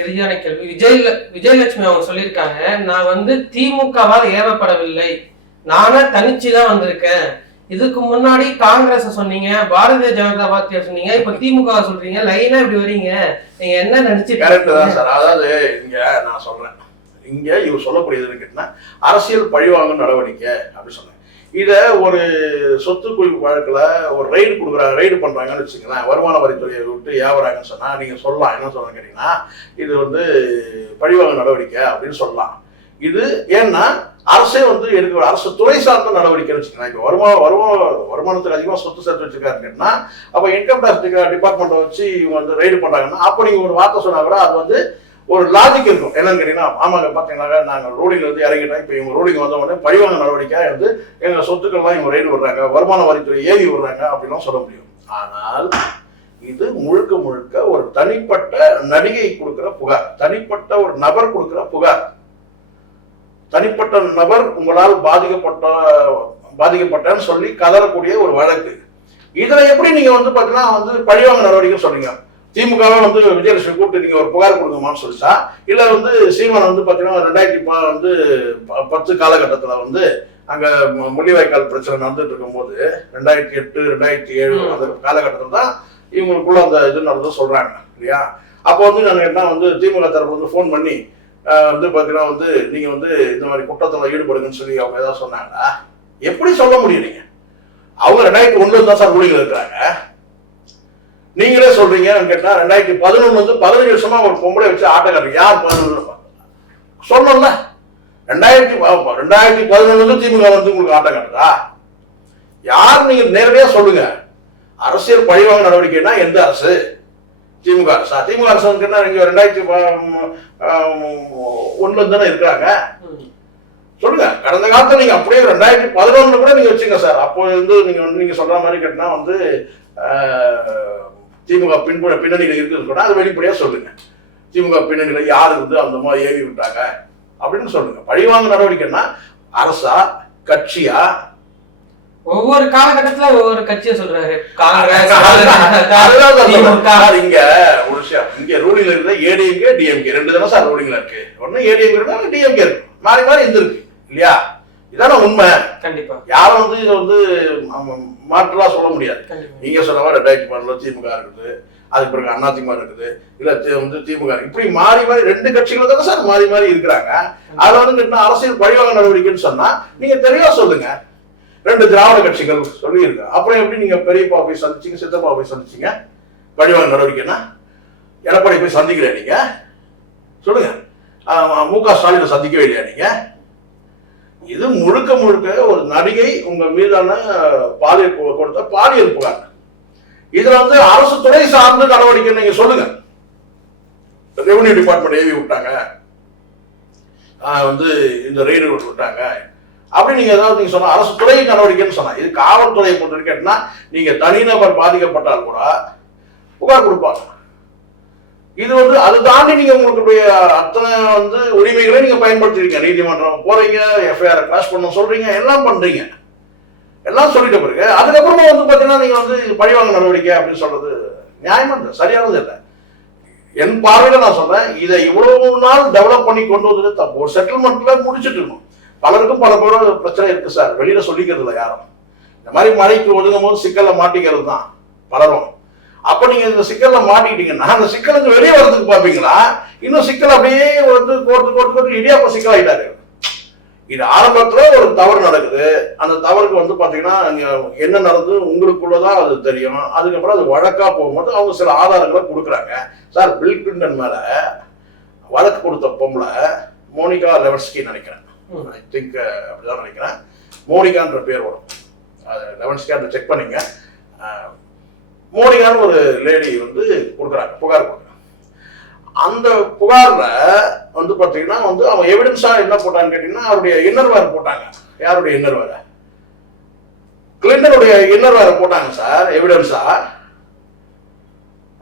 இறுதியான கேள்வி. விஜய் விஜயலட்சுமி அவங்க சொல்லியிருக்காங்க நான் வந்து திமுகவால் ஏவப்படவில்லை. நானே தனிச்சு தான் வந்திருக்கேன். இதுக்கு முன்னாடி காங்கிரஸ் சொன்னீங்க பாரதிய ஜனதா பார்ட்டியை சொன்னீங்க இப்ப திமுக சொல்றீங்க லைனா இப்படி வரீங்க. நீங்க என்ன நினைச்சிட்டு கரெக்ட் தான்? சார். அதாவது இங்க நான் சொல்றேன். இங்கே இவர் சொல்லக்கூடியது கேட்டீங்கன்னா அரசியல் பழிவாங்கும் நடவடிக்கை அப்படின்னு சொன்னேன் இதை ஒரு சொத்து குவிப்பு வழக்கில் ஒரு ரைடு கொடுக்குறாங்க ரைடு பண்ணுறாங்கன்னு வச்சுக்கலாம் வருமான வரித்துறையை விட்டு ஏவறாங்கன்னு சொன்னால் நீங்கள் சொல்லலாம். என்ன சொல்றேன்னு கேட்டிங்கன்னா இது வந்து பழிவாங்கும் நடவடிக்கை அப்படின்னு சொல்லலாம். இது ஏன்னா அரசே வந்து எடுக்க அரசு துறை சார்ந்த நடவடிக்கைன்னு வச்சுக்கலாம் இப்போ வருமான வருமான வருமானத்துக்கு அதிகமாக சொத்து சேர்த்து வச்சிருக்காருன்னு கேட்டா அப்போ இன்கம் டேக்ஸ் டிபார்ட்மெண்ட்டை வச்சு இவங்க வந்து ரைடு பண்ணுறாங்கன்னா அப்போ நீங்கள் ஒரு வார்த்தை சொன்னால் கூட அது வந்து ஒரு லாஜிக் இருக்கும். என்னன்னு கேட்டீங்கன்னா ஆமாங்க பார்த்தீங்கன்னா நாங்கள் ரோடிங்ல இருந்து இறங்கிட்டோம். இப்போ இவங்க ரோடிங் வந்த உடனே பழிவாங்க நடவடிக்கை வந்து எங்க சொத்துக்கள்லாம் இவங்க ரைடு விடுறாங்க வருமான வரித்துறை ஏறி விடுறாங்க அப்படிலாம் சொல்ல முடியும். ஆனால் இது முழுக்க முழுக்க ஒரு தனிப்பட்ட நடிகை கொடுக்கிற புகார். தனிப்பட்ட ஒரு நபர் கொடுக்கிற புகார். தனிப்பட்ட நபர் உங்களால் பாதிக்கப்பட்ட பாதிக்கப்பட்டன்னு சொல்லி கதறக்கூடிய ஒரு வழக்கு. இதுல எப்படி நீங்க வந்து பாத்தீங்கன்னா வந்து பழிவாங்க நடவடிக்கை சொல்றீங்க. திமுகவே வந்து விஜயலட்சுமி கூப்பிட்டு நீங்க ஒரு புகார் கொடுங்கம்மான்னு சொல்லிச்சா. இல்ல வந்து சீமான் வந்து பாத்தீங்கன்னா ரெண்டாயிரத்தி ப- வந்து பத்து காலகட்டத்துல வந்து அங்க முள்ளிவாய்க்கால் பிரச்சனை நடந்துட்டு இருக்கும்போது ரெண்டாயிரத்தி எட்டு ரெண்டாயிரத்தி ஏழு. அந்த காலகட்டத்தில் தான் இவங்களுக்குள்ள அந்த இது நடந்து சொல்றாங்க இல்லையா? அப்போ வந்து நான் என்ன வந்து திமுக தரப்பு வந்து ஃபோன் பண்ணி வந்து பாத்தீங்கன்னா வந்து நீங்க வந்து இந்த மாதிரி குற்றத்துல ஈடுபடுங்கன்னு சொல்லி அவங்க ஏதாவது சொன்னாங்களா? எப்படி சொல்ல முடியும் நீங்க? அவங்க ரெண்டாயிரத்தி ஒண்ணுல தான் சார் ரூலிங்ல இருக்கிறாங்க. நீங்களே சொல்றீங்கன்னு கேட்டா ரெண்டாயிரத்தி பதினொன்று வந்து பதினஞ்சு வருஷமா ஒரு பொம்பளை வச்சு ஆட்டக்காரர். யார் பதினொன்று சொன்னோம்ல. ரெண்டாயிரத்தி ரெண்டாயிரத்தி பதினொன்று திமுக வந்து உங்களுக்கு ஆட்டம் யார் நீங்க நேரடியா சொல்லுங்க. அரசியல் பழிவாங்க நடவடிக்கைன்னா எந்த அரசு? திமுக அரசா? திமுக அரசு வந்து இங்க ரெண்டாயிரத்தி ஒண்ணுல தானே இருக்கிறாங்க சொல்லுங்க. கடந்த காலத்துல நீங்க அப்படியே ரெண்டாயிரத்தி பதினொன்னு கூட நீங்க வச்சுங்க சார். அப்போ வந்து நீங்க வந்து நீங்க சொல்ற மாதிரி கேட்டா வந்து திமுக பின்புல பின்னணியில இருக்குது கூட அதை வெளிப்படையா சொல்லுங்க. திமுக பின்னணியில யார் வந்து அந்த மாதிரி ஏவி விட்டாங்க அப்படின்னு சொல்லுங்க. பழிவாங்க நடவடிக்கைன்னா அரசா கட்சியா? ஒவ்வொரு காலகட்டத்துல ஒவ்வொரு கட்சியை சொல்றாரு. இங்க ஒரு விஷயம். இங்க ரூலிங்ல இருந்தா ஏடிஎம்கே டிஎம்கே. ரெண்டு தானே சார் ரூலிங்ல இருக்கு. ஒண்ணு ஏடிஎம்கே இருக்கு டிஎம்கே இருக்கு. மாறி மாறி இருந்திருக்கு. இல்லையா? இதான உண்மை. கண்டிப்பா. யாரும் வந்து இதை வந்து மாற்றலா சொல்ல முடியாது. கண்டிப்பா. நீங்க சொன்ன மாதிரி ரெண்டாயிரத்தி பன்னெண்டுல திமுக இருக்குது அதுக்கு பிறகு அண்ணா திமுக இருக்குது இல்ல வந்து திமுக இப்படி மாறி மாறி ரெண்டு கட்சிகள் தானே சார் மாறி மாறி இருக்கிறாங்க. அதுல வந்து அரசியல் பழிவாங்க நடவடிக்கைன்னு சொன்னா நீங்க தெளிவா சொல்லுங்க. ரெண்டு திராவிட கட்சிகள் சொல்லியிருக்கு. அப்புறம் எப்படி நீங்க பெரியப்பா போய் சந்திச்சீங்க சித்தப்பா போய் சந்திச்சீங்க? பழிவாங்க நடவடிக்கைன்னா எடப்பாடி போய் சந்திக்கல நீங்க? சொல்லுங்க. ஆஹ், மு க ஸ்டாலினை சந்திக்கவே இல்லையா நீங்க? இது முழுக்க முழுக்க ஒரு நடிகை உங்க மீதான பாலியல் கொடுத்த பாலியல் புகார். இதுல வந்து அரசு துறை சார்ந்து நடவடிக்கை நீங்க சொல்லுங்க. ரெவன்யூ டிபார்ட்மெண்ட் ஏவி விட்டாங்க. வந்து இந்த ரெய்டு விட்டாங்க. அப்படி நீங்க ஏதாவது நீங்க சொன்னா அரசு துறை நடவடிக்கைன்னு சொன்னா இது காவல்துறையை பொறுத்த வரைக்கும் நீங்க தனிநபர் பாதிக்கப்பட்டால் கூட புகார் கொடுப்பாங்க. இது வந்து அது தாண்டி நீங்க உங்களுக்கு அத்தனை வந்து உரிமைகளை நீங்க பயன்படுத்துறீங்க நீதிமன்றம் போறீங்க எஃப்ஐஆர் கிளாஸ் பண்ண சொல்றீங்க எல்லாம் பண்றீங்க. எல்லாம் சொல்லிட்ட பிறகு அதுக்கப்புறமா வந்து பாத்தீங்கன்னா நீங்க வந்து பழிவாங்க நடவடிக்கை அப்படின்னு சொல்றது நியாயமா இல்லை? சரியானது இல்லை. என் பார்வையில நான் சொல்றேன் இதை இவ்வளவு நாள் டெவலப் பண்ணி கொண்டு வந்தது தப்பு. ஒரு செட்டில்மெண்ட்ல முடிச்சிட்டு இருக்கணும். பலருக்கும் பல பேரோட பிரச்சனை இருக்கு சார். வெளியில சொல்லிக்கிறது இல்லை யாரும். இந்த மாதிரி மழைக்கு ஒதுங்கும் போது சிக்கல்ல மாட்டிக்கிறது தான் பலரும். அப்ப நீங்க இந்த சிக்கல்ல மாட்டிக்கிட்டீங்கன்னா அந்த சிக்கலுக்கு வெளியே வரதுக்கு பார்ப்பீங்களா இன்னும் சிக்கல் அப்படியே வந்து கோர்த்து கோர்த்து கோர்த்து இடியாப்ப சிக்கல் ஆயிட்டாரு இது ஆரம்பத்துல ஒரு தவறு நடக்குது. அந்த தவறுக்கு வந்து பாத்தீங்கன்னா நீங்க என்ன நடந்தது உங்களுக்குள்ளதான் அது தெரியும். அதுக்கப்புறம் அது வழக்கா போகும்போது அவங்க சில ஆதாரங்களை கொடுக்குறாங்க. சார் பில் கிளின்டன் மேல வழக்கு கொடுத்த பொம்பளை மோனிகா லெவன்ஸ்கி நினைக்கிறேன். ஐ திங்க் அப்படிதான் நினைக்கிறேன். மோனிகான்ற பேர் வரும். அது லெவன்ஸ்கி அதை செக் பண்ணீங்க. மோனிகான்னு ஒரு லேடி வந்து கொடுக்குறாங்க புகார் கொடுக்குறாங்க. அந்த புகார்ல வந்து பாத்தீங்கன்னா வந்து அவன் எவிடன்ஸா என்ன போட்டான்னு கேட்டீங்கன்னா அவருடைய இன்னர்வேர் போட்டாங்க. யாருடைய இன்னர்வேர கிளின்டனுடைய இன்னர்வேர் போட்டாங்க சார் எவிடன்ஸா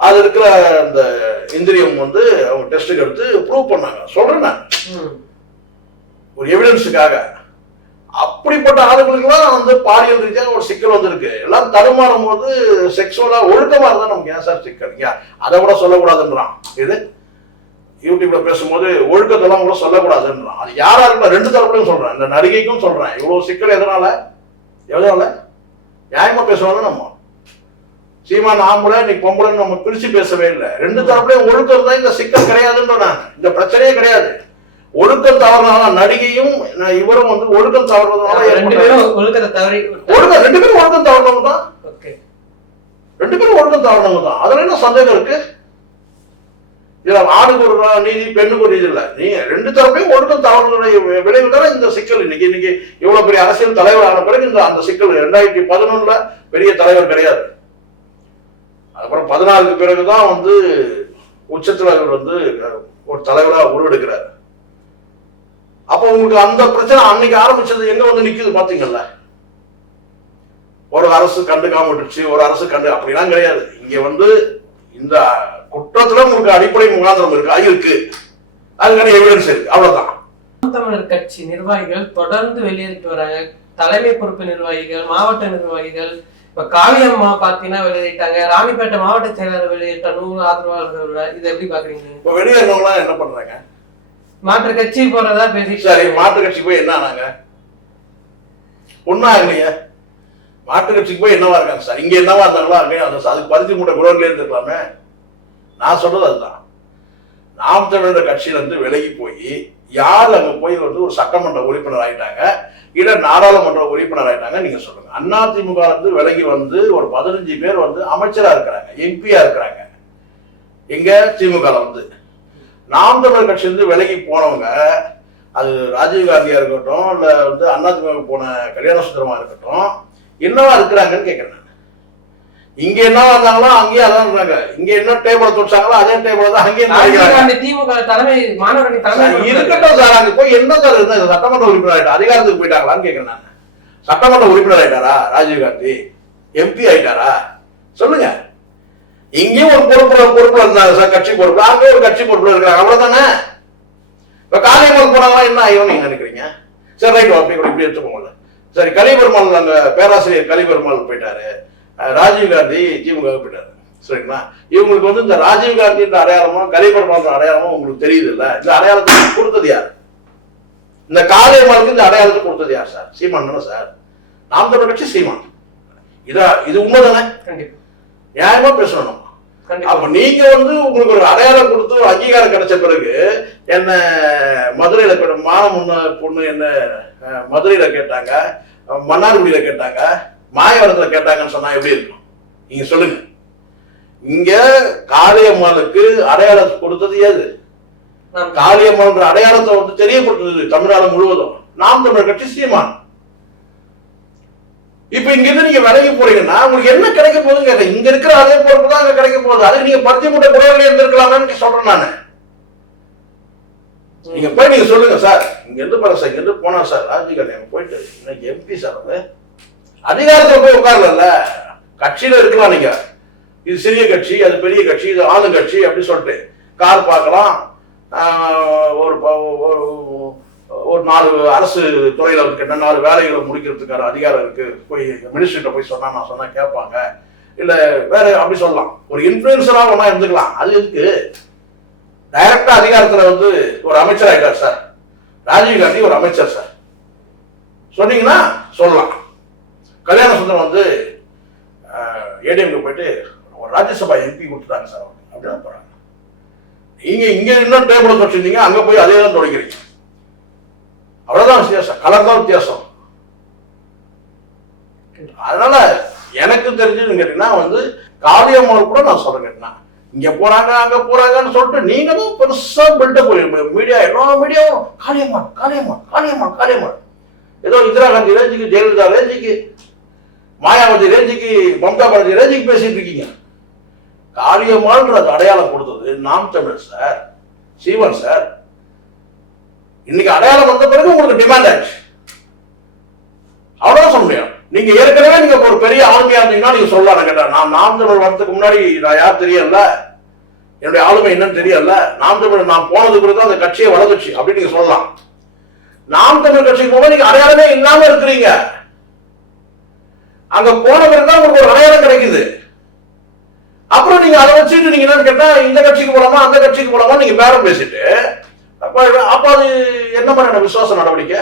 அது இருக்கிற அந்த இந்திரியம் வந்து அவங்க டெஸ்ட்டுக்கு எடுத்து ப்ரூவ் பண்ணாங்க. சொல்றேன் நான். ஒரு எவிடன்ஸுக்காக அப்படிப்பட்ட ஆளுங்களுக்குலாம் வந்து பாலியல் ரீதியாக ஒரு சிக்கல் வந்திருக்கு. எல்லாம் தருமாறும் போது செக்ஸுவலா ஒழுக்கமா இருந்தா நமக்கு ஏன் சார் சிக்கல்? ஏன்? அதை கூட சொல்லக்கூடாதுன்றான். இது யூடியூப்ல பேசும்போது ஒழுக்கத்தெல்லாம் கூட சொல்லக்கூடாதுன்றான். அது யாரா இருக்கட்டும் ரெண்டு தரப்புலையும் சொல்றேன். இந்த நடிகைக்கும் சொல்றேன். இவ்வளவு சிக்கல் எதனால? எதனால? நியாயமா பேசுவாங்க நம்ம. சீமா ஆம்பளை நீ பொம்பளைன்னு நம்ம பிரிச்சு பேசவே இல்லை. ரெண்டு தரப்புலையும் ஒழுக்கம் தான் இந்த சிக்கல் கிடையாதுன்ற நான். இந்த பிரச்சனையே கிடையாது. ஒழுக்கம் தவறுனால நடிகையும் இவரும் வந்து ஒழுக்கம் தவறுறதுனால ரெண்டு பேரும் ஒழுக்கத்தை தவறி ஒழுக்கம் ரெண்டு பேரும் ஒழுக்கம் தவறுனவங்க தான். ரெண்டு பேரும் ஒழுக்கம் தவறுனவங்க தான். அதுல என்ன சந்தேகம் இருக்கு? இதுல ஆணுக்கு ஒரு நீதி பெண்ணுக்கு ஒரு நீதி இல்ல. நீ ரெண்டு தரப்பையும் ஒழுக்கம் தவறுனுடைய விளைவு தானே இந்த சிக்கல் இன்னைக்கு இன்னைக்கு இவ்வளவு பெரிய அரசியல் தலைவர் ஆன பிறகு இந்த அந்த சிக்கல் ரெண்டாயிரத்தி பதினொன்னுல பெரிய தலைவர் கிடையாது. அப்புறம் பதினாலுக்கு பிறகுதான் வந்து உச்சத்துல அவர் வந்து ஒரு தலைவரா உருவெடுக்கிறார். அப்போ உங்களுக்கு அந்த பிரச்சனை அன்னைக்கு ஆரம்பிச்சது எங்க வந்து நிக்குது பாத்தீங்கல்ல? ஒரு அரசு கண்டுக்காம விட்டுருச்சு ஒரு அரசு கண்டு அப்படிலாம் கிடையாது. இங்க வந்து இந்த குற்றத்துல உங்களுக்கு அடிப்படை முகாந்திரம் இருக்கு இருக்கு. அதுக்கான எவிடன்ஸ் இருக்கு அவ்வளவுதான். தமிழர் கட்சி நிர்வாகிகள் தொடர்ந்து வெளியேறிட்டு வராங்க. தலைமை பொறுப்பு நிர்வாகிகள் மாவட்ட நிர்வாகிகள் இப்ப காளியம்மா பாத்தீங்கன்னா வெளியிட்டாங்க. ராணிப்பேட்டை மாவட்ட செயலாளர் வெளியிட்ட நூறு ஆதரவாளர்கள் இதை எப்படி பாக்குறீங்க? இப்ப வெளியேறவங்களாம் என்ன பண்றாங்க? மாற்று கட்சி போறதா பேசிட்டு சரி மாட்டு கட்சிக்கு போய் என்ன ஆனாங்க? ஒன்னும் ஆகலையே மாட்டு கட்சிக்கு போய் என்னவா இருக்காங்க சார்? இங்க என்னவா இருந்தாங்களோ அந்த அதுக்கு பருத்தி மூட்டை குடோன்ல இருந்துக்கலாமே நான் சொல்றது அதுதான். நாம் தமிழர் கட்சியில இருந்து விலகி போய் யார் அங்க போய் வந்து ஒரு சட்டமன்ற உறுப்பினர் ஆயிட்டாங்க இல்ல நாடாளுமன்ற உறுப்பினர் ஆயிட்டாங்க நீங்க சொல்லுங்க. அதிமுக இருந்து விலகி வந்து ஒரு பதினஞ்சு பேர் வந்து அமைச்சரா இருக்கிறாங்க எம்பியா இருக்கிறாங்க. எங்க? திமுக வந்து நாம் தமிழர் கட்சியிலிருந்து விலகி போனவங்க அது ராஜீவ் காந்தியா இருக்கட்டும் இல்ல வந்து அதிமுக போன கல்யாண சுந்தரமா இருக்கட்டும் என்னவா இருக்கிறாங்கன்னு கேட்கிறேன். இங்க என்னவா இருந்தாங்களோ அங்கேயே அதான் இருந்தாங்க இங்க என்ன டேபிள தொட்டாங்களோ அதே டேபிள தான் அங்கேயே திமுக தலைமை மாணவரணி தலைமை. இருக்கட்டும் சார் அங்க போய் என்ன சார் இருந்தா சட்டமன்ற உறுப்பினர் ஆயிட்டா அதிகாரத்துக்கு போயிட்டாங்களான்னு கேட்கிறேன் நான். சட்டமன்ற உறுப்பினர் ஆயிட்டாரா ராஜீவ் காந்தி? எம்பி ஆயிட்டாரா? சொல்லுங்க. இங்கேயும் ஒரு பொறுப்புல பொறுப்புல இருந்தாங்க சார் கட்சி பொறுப்புல. அங்கே ஒரு கட்சி பொறுப்புல இருக்காங்க அவ்வளவுதானே? இப்ப காலையில் போனாங்களா என்ன ஆயிரும் நீங்க நினைக்கிறீங்க? சரி ரைட் அப்படி கூட இப்படி எடுத்துக்கோங்கல்ல சரி கலிபெருமாள் அங்க பேராசிரியர் கலிபெருமாள் போயிட்டாரு. ராஜீவ் காந்தி திமுக போயிட்டாரு. சரிங்களா? இவங்களுக்கு வந்து இந்த ராஜீவ் காந்தின்ற அடையாளமும் கலிபெருமாள் அடையாளமும் உங்களுக்கு தெரியுது இல்ல இந்த அடையாளத்தை கொடுத்தது யார்? இந்த காளையம்மாளுக்கு இந்த அடையாளத்தை கொடுத்தது யார் சார்? சீமான் சார். நாம் தமிழ் கட்சி சீமான். இதா இது உண்மைதானே? நியாயமா பேசணும். அப்ப நீங்க வந்து உங்களுக்கு ஒரு அடையாளம் கொடுத்து ஒரு அங்கீகாரம் கிடைச்ச பிறகு என்ன மதுரையில கூட மானம் பொண்ணு என்ன மதுரையில கேட்டாங்க மன்னார்குடியில கேட்டாங்க மாயவரத்துல கேட்டாங்கன்னு சொன்னா எப்படி இருக்கும்? நீங்க சொல்லுங்க. இங்க காளியம்மாளுக்கு அடையாளம் கொடுத்தது ஏது நாம் காளியம்மாள்ன்ற அடையாளத்தை வந்து தெரியப்படுத்துது தமிழ்நாடு முழுவதும். நாம் தமிழர் கட்சி சீமான். இப்ப இங்க இருந்து நீங்க விலகி போறீங்கன்னா உங்களுக்கு என்ன கிடைக்க போகுதுன்னு கேட்டேன் இங்க இருக்கிற அதே பொறுப்பு தான் அங்க கிடைக்க போகுது. அதுக்கு நீங்க பருத்தி மூட்டை குறைவில இருந்திருக்கலாம்னு சொல்றேன் நானு. நீங்க போய் நீங்க சொல்லுங்க சார். இங்க இருந்து பாருங்க சார். இங்க இருந்து போனா சார் ராஜீவ் போயிட்டு இன்னைக்கு எம்பி சார் அது அதிகாரத்துல போய் உட்காரல கட்சியில இருக்கலாம் நீங்க. இது சிறிய கட்சி அது பெரிய கட்சி இது ஆளுங்கட்சி அப்படி சொல்லிட்டு. கார் பார்க்கலாம். ஒரு ஒரு- நாலு அரசு துறையில் இருக்க நாலு வேலைகளை முடிக்கிறதுக்கான அதிகாரம் இருக்கு. போய் மினிஸ்டர்கிட்ட போய் சொன்னா நான் சொன்னா கேட்பாங்க. இல்ல வேற அப்படி சொல்லலாம். ஒரு இன்ஃபுளுசரா ஒன்றா இருந்துக்கலாம். அது எதுக்கு? டைரக்டா அதிகாரத்துல வந்து ஒரு அமைச்சர் ஆயிட்டார் சார். ராஜீவ் காந்தி ஒரு அமைச்சர் சார். சொன்னீங்கன்னா சொல்லலாம். கல்யாண சுந்தரம் வந்து ஏடிஎம்க்கு போயிட்டு ஒரு ராஜ்யசபா எம்பி கொடுத்துட்டாங்க சார் அப்படின்னு போறாங்க. நீங்க இங்க இன்னும் டேபிள் தொடச்சிருந்தீங்க அங்க போய் அதே தான் தொடங்கிறீங்க அவ்வளவுதான் வித்தியாசம் கலர் தான் வித்தியாசம். அதனால எனக்கு தெரிஞ்சதுன்னு கேட்டீங்கன்னா வந்து காளியம்மன் கூட நான் சொல்றேன் கேட்டீங்கன்னா இங்க போறாங்க அங்க போறாங்கன்னு சொல்லிட்டு நீங்க தான் பெருசா பில்டப் மீடியா எல்லா மீடியாவும் காளியம்மன் காளியம்மன் காளியம்மன் காளியம்மன். ஏதோ இந்திரா காந்தி ரேஞ்சுக்கு ஜெயலலிதா ரேஞ்சுக்கு மாயாவதி ரேஞ்சுக்கு மம்தா பானர்ஜி ரேஞ்சுக்கு பேசிட்டு இருக்கீங்க. காளியம்மான்ற அடையாளம் கொடுத்தது. நாம் தமிழ் சார் சீவன் சார் இன்னைக்கு அடையாளம் வந்த பிறகு உங்களுக்கு டிமாண்ட் ஆயிடுச்சு. அவ்வளவு சொல்ல முடியும். நீங்க ஏற்கனவே நீங்க ஒரு பெரிய ஆளுமையா இருந்தீங்கன்னா நீங்க சொல்லலாம் கேட்டா நான் நாம் தமிழர் வரதுக்கு முன்னாடி நான் யார் தெரியல? என்னுடைய ஆளுமை என்னன்னு தெரியல. நாம் தமிழ் நான் போனது பிறகு அந்த கட்சியை வளர்ந்துச்சு அப்படின்னு நீங்க சொல்லலாம். நாம் தமிழ் கட்சிக்கு போக நீங்க அடையாளமே இல்லாம இருக்கிறீங்க. அங்க போன பிறகுதான் உங்களுக்கு ஒரு அடையாளம் கிடைக்குது. அப்புறம் நீங்க அதை வச்சுட்டு நீங்க என்னன்னு கேட்டா இந்த கட்சிக்கு போலாமா அந்த கட்சிக்கு போலாமா நீங்க பேரம் பேசிட்டு அப்ப அப்ப அது என்ன மாதிரியான விசுவாச நடவடிக்கை?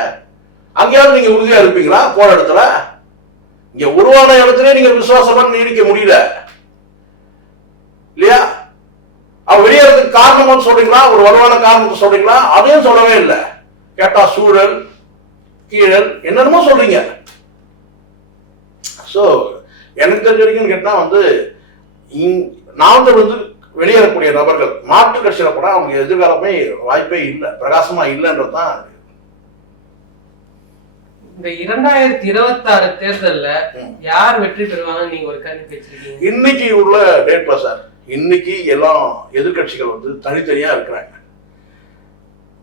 அங்கேயாவது நீங்க உறுதியா இருப்பீங்களா? போற இடத்துல? இங்க உருவான இடத்துல நீங்க விசுவாசமா நீடிக்க முடியல. இல்லையா? அவ வெளியேறதுக்கு காரணம்னு சொல்றீங்களா? ஒரு வலுவான காரணத்தை சொல்றீங்களா? அதையும் சொல்லவே இல்லை. கேட்டா சூழல் கீழல் என்னென்னமோ சொல்றீங்க. சோ எனக்கு தெரிஞ்ச வரைக்கும் கேட்டா வந்து இங்- வந்து வெளியேறக்கூடிய நபர்கள் மாற்று கட்சியில கூட அவங்க எதிர்காலமே வாய்ப்பே இல்லை பிரகாசமா இல்லைன்றது தான் இந்த இரண்டாயிரத்தி இருபத்தி ஆறு தேர்தல்ல. யார் வெற்றி பெறுவாங்கன்னு நீங்க ஒரு கணிப்பு வச்சிருக்கீங்க இன்னைக்கு உள்ள டேட்ல சார். இன்னைக்கு எல்லாம் எதிர்க்கட்சிகள் வந்து தனித்தனியா இருக்கிறாங்க.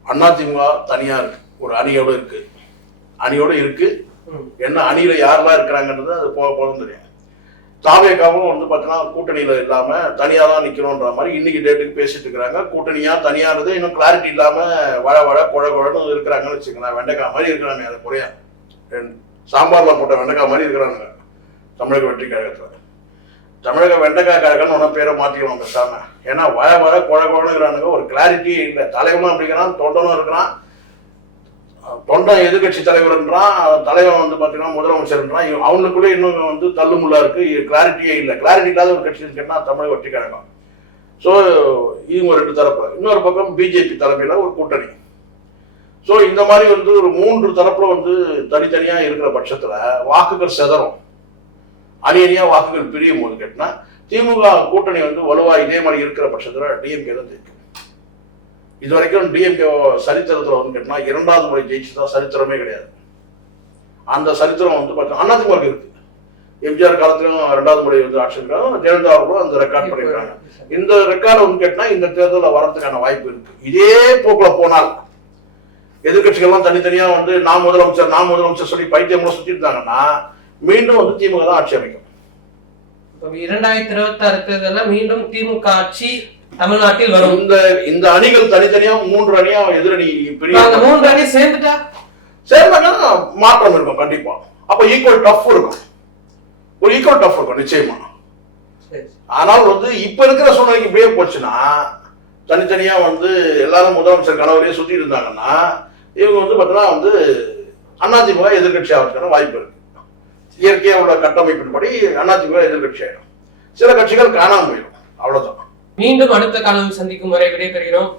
அதிமுக தனியா இருக்கு. ஒரு அணியோட இருக்கு. அணியோட இருக்கு. என்ன அணியில யாரெல்லாம் இருக்கிறாங்கன்றது அது போக போக தெரியும் தாவேக்காவும் வந்து பார்த்தீங்கன்னா கூட்டணியில் இல்லாமல் தனியாக தான் நிற்கணுன்ற மாதிரி இன்னைக்கு டேட்டுக்கு பேசிட்டு இருக்கிறாங்க. கூட்டணியாக தனியானது இன்னும் கிளாரிட்டி இல்லாமல் வழ வழ குழ குழன்னு இருக்கிறாங்கன்னு வச்சுக்கலாம் வெண்டைக்காய் மாதிரி இருக்கிறாங்க அது குறையா. சாம்பாரில் போட்ட வெண்டைக்காய் மாதிரி இருக்கிறாங்க தமிழக வெற்றி கழகத்தில். தமிழக வெண்டைக்காய் கழகம்னு ஒன்றும் பேரை மாற்றிக்கணும் பேசாமல் ஏன்னா வழ வழ குழ குழனுங்கிறானுங்க ஒரு கிளாரிட்டியே இல்லை. தலைவனும் அப்படிங்கிறான் தொண்டனும் இருக்கிறான். தொண்டன் எதிர்கட்சி தலைவர்ன்றான் தலைவன் வந்து பார்த்தீங்கன்னா முதலமைச்சர்ன்றான் அவனுக்குள்ளே இன்னும் வந்து தள்ளுமுள்ளா இருக்குது கிளாரிட்டியே இல்லை. கிளாரிட்டி இல்லாத ஒரு கட்சின்னு கேட்டால் தமிழக வெற்றி கழகம். ஸோ இவங்க ரெண்டு தரப்பு. இன்னொரு பக்கம் பிஜேபி தலைமையில் ஒரு கூட்டணி. ஸோ இந்த மாதிரி வந்து ஒரு மூன்று தரப்புல வந்து தனித்தனியாக இருக்கிற பட்சத்தில் வாக்குகள் செதறும். அணியணியாக வாக்குகள் பிரியும் போது கேட்டால் திமுக கூட்டணி வந்து வலுவாக இதே மாதிரி இருக்கிற பட்சத்தில் டிஎம்கே தான் ஜெயிக்கும். இது வரைக்கும் டிஎம்கே சரித்திரத்தில் வந்து கேட்டினா இரண்டாவது முறை ஜெயிச்சதா சரித்திரமே கிடையாது. அந்த சரித்திரம் வந்து பார்த்தா அதிமுக இருக்கு. எம்ஜிஆர் காலத்திலும் ரெண்டாவது முறை வந்து ஆட்சி இருக்காங்க ஜெயலலிதா அவர்களும் அந்த ரெக்கார்ட் பண்ணிருக்காங்க இந்த ரெக்கார்டு வந்து கேட்டினா இந்த தேர்தலில் வரதுக்கான வாய்ப்பு இருக்கு. இதே போக்கில் போனால் எதிர்கட்சிகள்லாம் தனித்தனியாக வந்து நான் முதலமைச்சர் நான் முதலமைச்சர் சொல்லி பைத்தியம் சுத்தி இருந்தாங்கன்னா மீண்டும் வந்து திமுக தான் ஆட்சி அமைக்கும். இரண்டாயிரத்தி இருபத்தி ஆறு தேர்தலில் மீண்டும் திமுக ஆட்சி தமிழ்நாட்டில் வரும். இந்த இந்த அணிகள் தனித்தனியா மூன்று அணியா எதிரணி அந்த மூன்று அணி சேர்ந்துட்டா? சேர்ந்தாங்கன்னா மாற்றம் இருக்கும் கண்டிப்பா. அப்ப ஈக்குவல் டஃப் இருக்கும். ஒரு ஈக்குவல் டஃப் இருக்கும் நிச்சயமா. ஆனால் வந்து இப்ப இருக்கிற சூழ்நிலைக்கு இப்படியே போச்சுன்னா தனித்தனியா வந்து எல்லாரும் முதலமைச்சர் கனவுலயே சுத்தி இருந்தாங்கன்னா இவங்க வந்து பார்த்தீங்கன்னா வந்து அதிமுக எதிர்கட்சி ஆகிறதுக்கான வாய்ப்பு இருக்கு. இயற்கையா உள்ள கட்டமைப்பின்படி அதிமுக எதிர்கட்சி ஆயிடும். சில கட்சிகள் காணாம போயிடும். அவ்வளவுதான். மீண்டும் அடுத்த காலம் சந்திக்கும் வரை விடைபெறுகிறோம்.